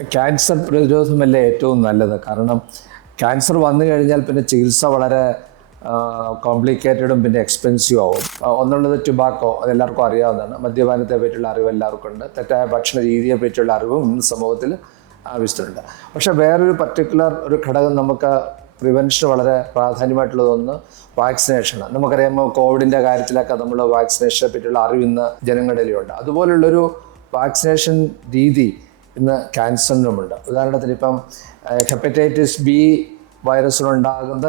Cancer പ്രതിരോധമല്ലേ ഏറ്റവും നല്ലത്? കാരണം ക്യാൻസർ വന്നു കഴിഞ്ഞാൽ പിന്നെ ചികിത്സ വളരെ കോംപ്ലിക്കേറ്റഡും പിന്നെ എക്സ്പെൻസീവ് ആവും. ഒന്നുള്ളത് ടുബാക്കോ അതെല്ലാവർക്കും അറിയാവുന്നതാണ്. മദ്യപാനത്തെ പറ്റിയുള്ള അറിവ് എല്ലാവർക്കും ഉണ്ട്. തെറ്റായ ഭക്ഷണ രീതിയെ പറ്റിയുള്ള അറിവും ഇന്ന് സമൂഹത്തിൽ ആവശ്യമുണ്ട് പക്ഷേ വേറൊരു പർട്ടിക്കുലർ ഒരു ഘടകം നമുക്ക് പ്രിവെൻഷൻ വളരെ പ്രാധാന്യമായിട്ടുള്ളതൊന്ന് വാക്സിനേഷനാണ് നമുക്കറിയാമോ കോവിഡിന്റെ കാര്യത്തിലൊക്കെ നമ്മൾ വാക്സിനേഷനെ പറ്റിയുള്ള അറിവ് ഇന്ന് ജനങ്ങളിലുണ്ട് അതുപോലുള്ളൊരു വാക്സിനേഷൻ രീതി ഇന്ന് ക്യാൻസറിനുമുണ്ട് ഉദാഹരണത്തിന് ഇപ്പം ഹെപ്പറ്റൈറ്റിസ് ബി വൈറസിനുണ്ടാകുന്ന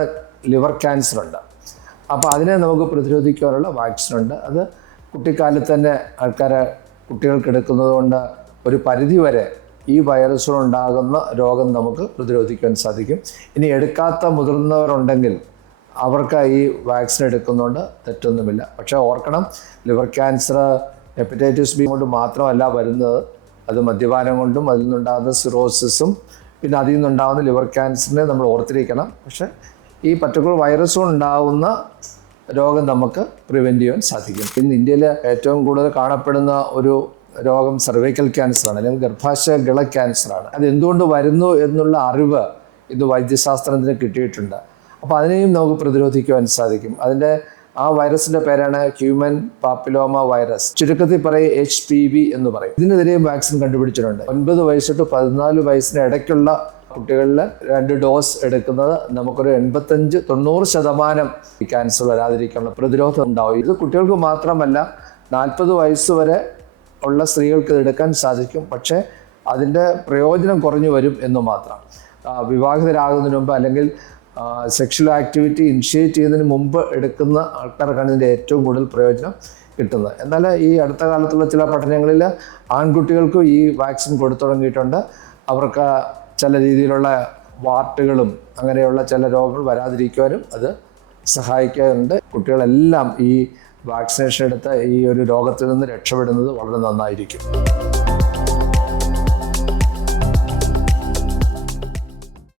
ലിവർ ക്യാൻസർ ഉണ്ട്. അപ്പോൾ അതിനെ നമുക്ക് പ്രതിരോധിക്കാനുള്ള വാക്സിൻ ഉണ്ട്. അത് കുട്ടിക്കാലത്ത് തന്നെ ആൾക്കാരെ കുട്ടികൾക്ക് എടുക്കുന്നത് കൊണ്ട് ഒരു പരിധി വരെ ഈ വൈറസിനുണ്ടാകുന്ന രോഗം നമുക്ക് പ്രതിരോധിക്കാൻ സാധിക്കും. ഇനി എടുക്കാത്ത മുതിർന്നവരുണ്ടെങ്കിൽ അവർക്ക് ഈ വാക്സിൻ എടുക്കുന്നതുകൊണ്ട് തെറ്റൊന്നുമില്ല. പക്ഷേ ഓർക്കണം ലിവർ ക്യാൻസർ ഹെപ്പറ്റൈറ്റിസ് ബി കൊണ്ട് മാത്രമല്ല വരുന്നത് അത് മദ്യപാനം കൊണ്ടും അതിൽ നിന്നുണ്ടാകുന്ന സിറോസിസും പിന്നെ അതിൽ നിന്നുണ്ടാകുന്ന ലിവർ ക്യാൻസറിനെ നമ്മൾ ഓർത്തിരിക്കണം. പക്ഷെ ഈ പർട്ടിക്കുലർ വൈറസ് ഉണ്ടാകുന്ന രോഗം നമുക്ക് പ്രിവെന്റ് ചെയ്യാൻ സാധിക്കും. ഇന്ന് ഇന്ത്യയിൽ ഏറ്റവും കൂടുതൽ കാണപ്പെടുന്ന ഒരു രോഗം സർവൈക്കൽ ക്യാൻസറാണ് അല്ലെങ്കിൽ ഗർഭാശയ ഗിള ക്യാൻസറാണ് അത് എന്തുകൊണ്ട് വരുന്നു എന്നുള്ള അറിവ് ഇത് വൈദ്യശാസ്ത്രത്തിന് കിട്ടിയിട്ടുണ്ട്. അപ്പോൾ അതിനെയും നമുക്ക് പ്രതിരോധിക്കുവാൻ സാധിക്കും. അതിന്റെ ആ വൈറസിന്റെ പേരാണ് ഹ്യൂമൻ പാപ്പിലോമ വൈറസ്. ചുരുക്കത്തിൽ പറയും എച്ച് പി വി എന്ന് പറയും. ഇതിനെതിരെയും വാക്സിൻ കണ്ടുപിടിച്ചിട്ടുണ്ട്. ഒൻപത് വയസ്സ് തൊട്ട് പതിനാല് വയസ്സിന് ഇടയ്ക്കുള്ള കുട്ടികളിൽ രണ്ട് ഡോസ് എടുക്കുന്നത് നമുക്കൊരു എൺപത്തഞ്ച് തൊണ്ണൂറ് ശതമാനം ക്യാൻസർ വരാതിരിക്കാനുള്ള പ്രതിരോധം ഉണ്ടാവും. ഇത് കുട്ടികൾക്ക് മാത്രമല്ല നാൽപ്പത് വയസ്സ് വരെ ഉള്ള സ്ത്രീകൾക്ക് ഇത് എടുക്കാൻ സാധിക്കും. പക്ഷേ അതിന്റെ പ്രയോജനം കുറഞ്ഞു വരും എന്ന് മാത്രം. വിവാഹിതരാകുന്നതിന് മുമ്പ് അല്ലെങ്കിൽ സെക്ഷൽ ആക്ടിവിറ്റി ഇനിഷ്യേറ്റ് ചെയ്യുന്നതിന് മുമ്പ് എടുക്കുന്ന ആൾക്കാർക്കാണ് ഇതിന്റെ ഏറ്റവും കൂടുതൽ പ്രയോജനം കിട്ടുന്നത്. എന്നാൽ ഈ അടുത്ത കാലത്തുള്ള ചില പഠനങ്ങളിൽ ആൺകുട്ടികൾക്കും ഈ വാക്സിൻ കൊടുത്തു തുടങ്ങിയിട്ടുണ്ട്. അവർക്ക് ചില രീതിയിലുള്ള വാർട്ടുകളും അങ്ങനെയുള്ള ചില രോഗങ്ങൾ വരാതിരിക്കുവാനും അത് സഹായിക്കാറുണ്ട്. കുട്ടികളെല്ലാം ഈ വാക്സിനേഷൻ എടുത്ത് ഈ ഒരു രോഗത്തിൽ നിന്ന് രക്ഷപ്പെടുന്നത് വളരെ നന്നായിരിക്കും.